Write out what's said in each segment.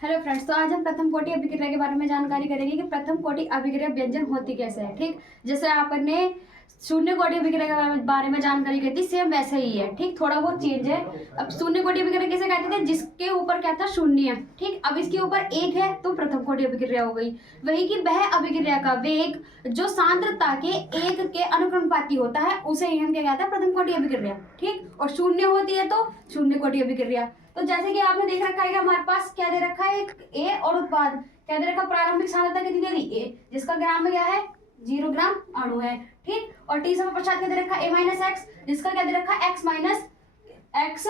Hello friends, तो आज हम प्रथम कोटि अभिक्रिया के बारे में जानकारी करेंगे कि प्रथम कोटि अभिक्रिया व्यंजन होती कैसे है। ठीक, जैसे आपने शून्य कोटि अभिक्रिया के बारे में जानकारी की थी, सेम वैसे ही है। ठीक, थोड़ा बहुत चेंज है। अब शून्य कोटि अभिक्रिया किसे कहते थे? जिसके ऊपर क्या था? शून्य। ठीक, अब इसके ऊपर एक है तो प्रथम कोटि अभिक्रिया हो गई। वही कि वह अभिक्रिया का वेग जो सांद्रता के एक के अनुक्रमपाती होता है उसे ही हम क्या कहते हैं? प्रथम कोटि अभिक्रिया। ठीक, और शून्य होती है तो शून्य कोटि अभिक्रिया। तो जैसे कि आपने देख रखा है कि हमारे पास क्या दे रखा है, एक ए और उत्पाद क्या दे रखा, प्रारंभिक सांद्रता कितनी दे दी? ए, जिसका ग्राम में क्या है? 0 ग्राम अणु है। ठीक, और टी समय पश्चात क्या दे रखा? ए माइनस एक्स, जिसका क्या दे रखा? एक्स माइनस एक्स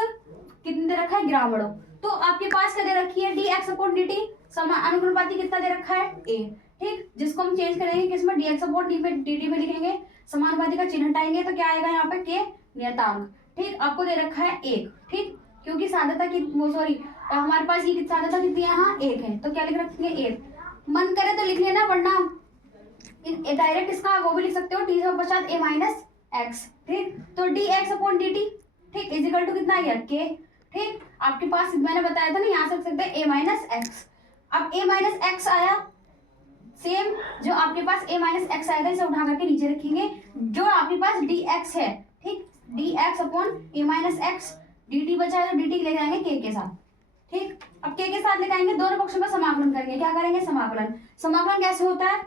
कितने दे रखा है? ग्राम अणु। तो आपके पास क्या दे रखी है? D x upon D T, समान अनुक्रमपाती कितना दे रखा है? ए। ठीक, जिसको हम चेंज करेंगे किसमें? डी एक्स अपॉन डी पे डी टी में लिखेंगे, समानुपाती का चिन्ह हटाएंगे तो क्या आएगा यहाँ पे? के नियतांक। ठीक, आपको दे रखा है 1। ठीक, क्योंकि सांद्रता की हमारे पास ये सांद्रता कितनी है? यहाँ 1 है, तो क्या लिख रखेंगे? 1। मन करे तो लिख लेना, वरना डायरेक्ट इसका वो भी लिख सकते हो, टी से पश्चात ए माइनस एक्स। ठीक, तो D x upon D T, ठीक, इजिकल टू कितना आ गया? के। ठीक, आपके पास मैंने बताया था ना, यहाँ से लिख सकते हैं ए माइनस एक्स। अब ए माइनस एक्स आया, सेम जो आपके पास ए माइनस एक्स आएगा इसे उठा करके नीचे रखेंगे। जो आपके पास डी एक्स है, ठीक, डी एक्स अपॉन ए माइनस एक्स, डी टी बचा है तो डी टी ले जाएंगे के साथ। ठीक, अब के साथ लेकर आएंगे, दोनों पक्षों का समाकलन करेंगे। क्या करेंगे? समाकलन। समाकलन कैसे होता है?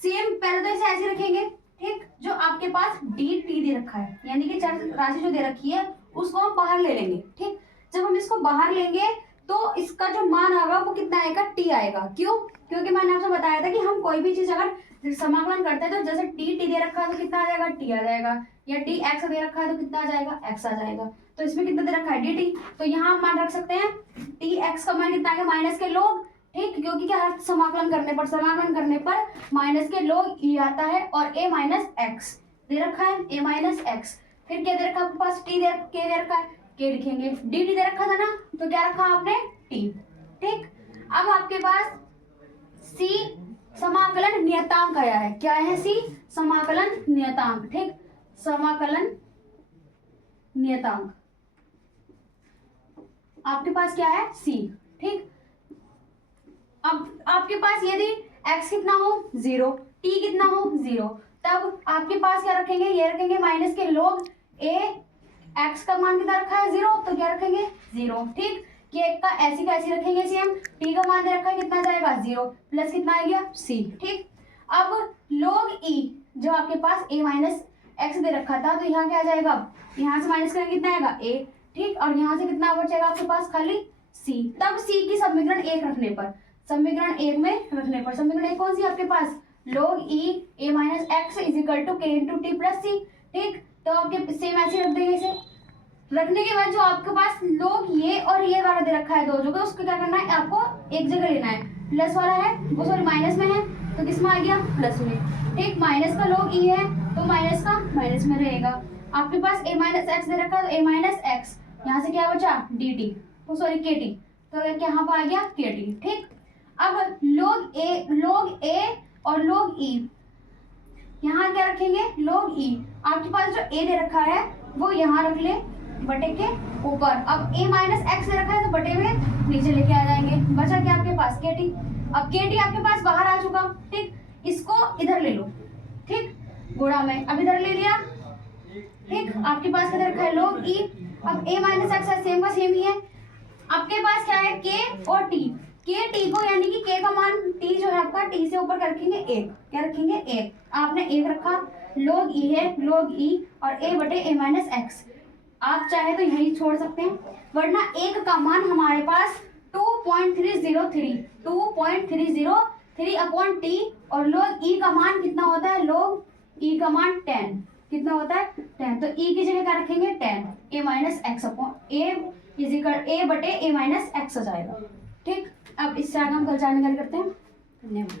सेम, पहले तो इसे ऐसे रखेंगे। ठीक, जो आपके पास डी टी दे रखा है, यानी कि चर राशि जो दे रखी है उसको हम बाहर ले लेंगे। ठीक, जब हम इसको बाहर लेंगे तो इसका जो मान आएगा वो कितना आएगा? टी आएगा। क्यों? क्योंकि मैंने आपसे बताया था कि हम कोई भी चीज अगर समाकलन करते हैं तो जैसे टी दे रखा है तो कितना आ जाएगा? टी आ जाएगा, या डी एक्स दे रखा है तो कितना आ जाएगा? एक्स आ जाएगा। तो इसमें कितना दे रखा है? डी टी, तो यहाँ हम मान रख सकते हैं टी एक्स का मान कितना आएगा? माइनस के लोग। ठीक, क्योंकि क्या है? समाकलन करने पर माइनस के लोग ई आता है, और ए माइनस एक्स दे रखा है, ए माइनस एक्स। फिर क्या दे रखा है आपके पास? टी के दे रखा है, के लिखेंगे। डी टी दे रखा था ना, तो क्या रखा आपने? टी। ठीक, अब आपके पास सी समाकलन नियतांक आया है। क्या है? सी समाकलन नियतांक। ठीक, समाकलन नियतांक आपके पास क्या है? सी। ठीक, अब आपके पास यदि x कितना हो? 0, t कितना हो? 0, तब आपके पास क्या रखेंगे? ये रखेंगे माइनस के लोग a, x का मान कितना रखा है? 0, तो क्या रखेंगे? 0। ठीक, ये का ऐसी रखेंगे सेम, t का मान दे रखा है कितना जाएगा? 0, प्लस कितना आ गया? c। ठीक, अब लोग e जो आपके पास a माइनस एक्स दे रखा था, तो यहाँ क्या आ जाएगा? यहाँ से माइनस करेंगे कितना आएगा? a। ठीक, और यहाँ से कितना बचेगा आपके पास? खाली c। तब c की समीकरण 1 रखने पर, समीकरण 1 में रखने पर, समीकरण 1 कौन सी आपके पास? log e a minus x is equal to k into t plus c. ठीक, तो आपके सेम ऐसे रख देंगे। इसे रखने के बाद जो आपके पास लोग ये और ये वाला दे रखा है दो जगह, उसको क्या करना है? आपको एक जगह लेना है। प्लस वाला है वो सॉरी माइनस में है, तो किस में आ गया? प्लस में। ठीक, माइनस का लोग ई है तो माइनस का माइनस में रहेगा। आपके पास ए माइनस एक्स दे रखा है तो ए माइनस एक्स, यहाँ से क्या बचा? डी टी, तो सॉरी के टी, तो यहाँ पर आ गया के टी। ठीक, अब लोग ए और लोग ई, यहाँ क्या रखेंगे? लोग ई। आपके पास जो ए दे रखा है वो यहाँ रख ले बटे के ऊपर। अब ए माइनस एक्स दे रखा है तो बटे में नीचे लेके आ जाएंगे। बचा क्या आपके पास? के टी। अब के टी आपके पास बाहर आ चुका। ठीक, इसको इधर ले लो। ठीक, गुणा में अब इधर ले लिया। ठीक, आपके पास क्या रखा है? लोग ई। अब ए माइनस एक्स है, सेम का सेम ही है। आपके पास क्या है? के और टी। के टी को, यानी कि के का मान टी जो है आपका, टी से ऊपर रखेंगे 1। क्या रखेंगे? 1। आपने 1 रखा, लोग ई है, लोग ई और ए बटे ए माइनस एक्स। आप चाहे तो यही छोड़ सकते हैं, वरना 1 का मान हमारे पास 2.303 अपॉन टी, और लोग ई का मान कितना होता है? लोग ई का मान 10 कितना होता है? 10। तो ई की जगह क्या रखेंगे? 10 ए माइनस एक्स अपॉन ए बटे ए माइनस एक्स हो जाएगा। ठीक, अब इससे आगे हम कल जानकारी करते हैं। धन्यवाद।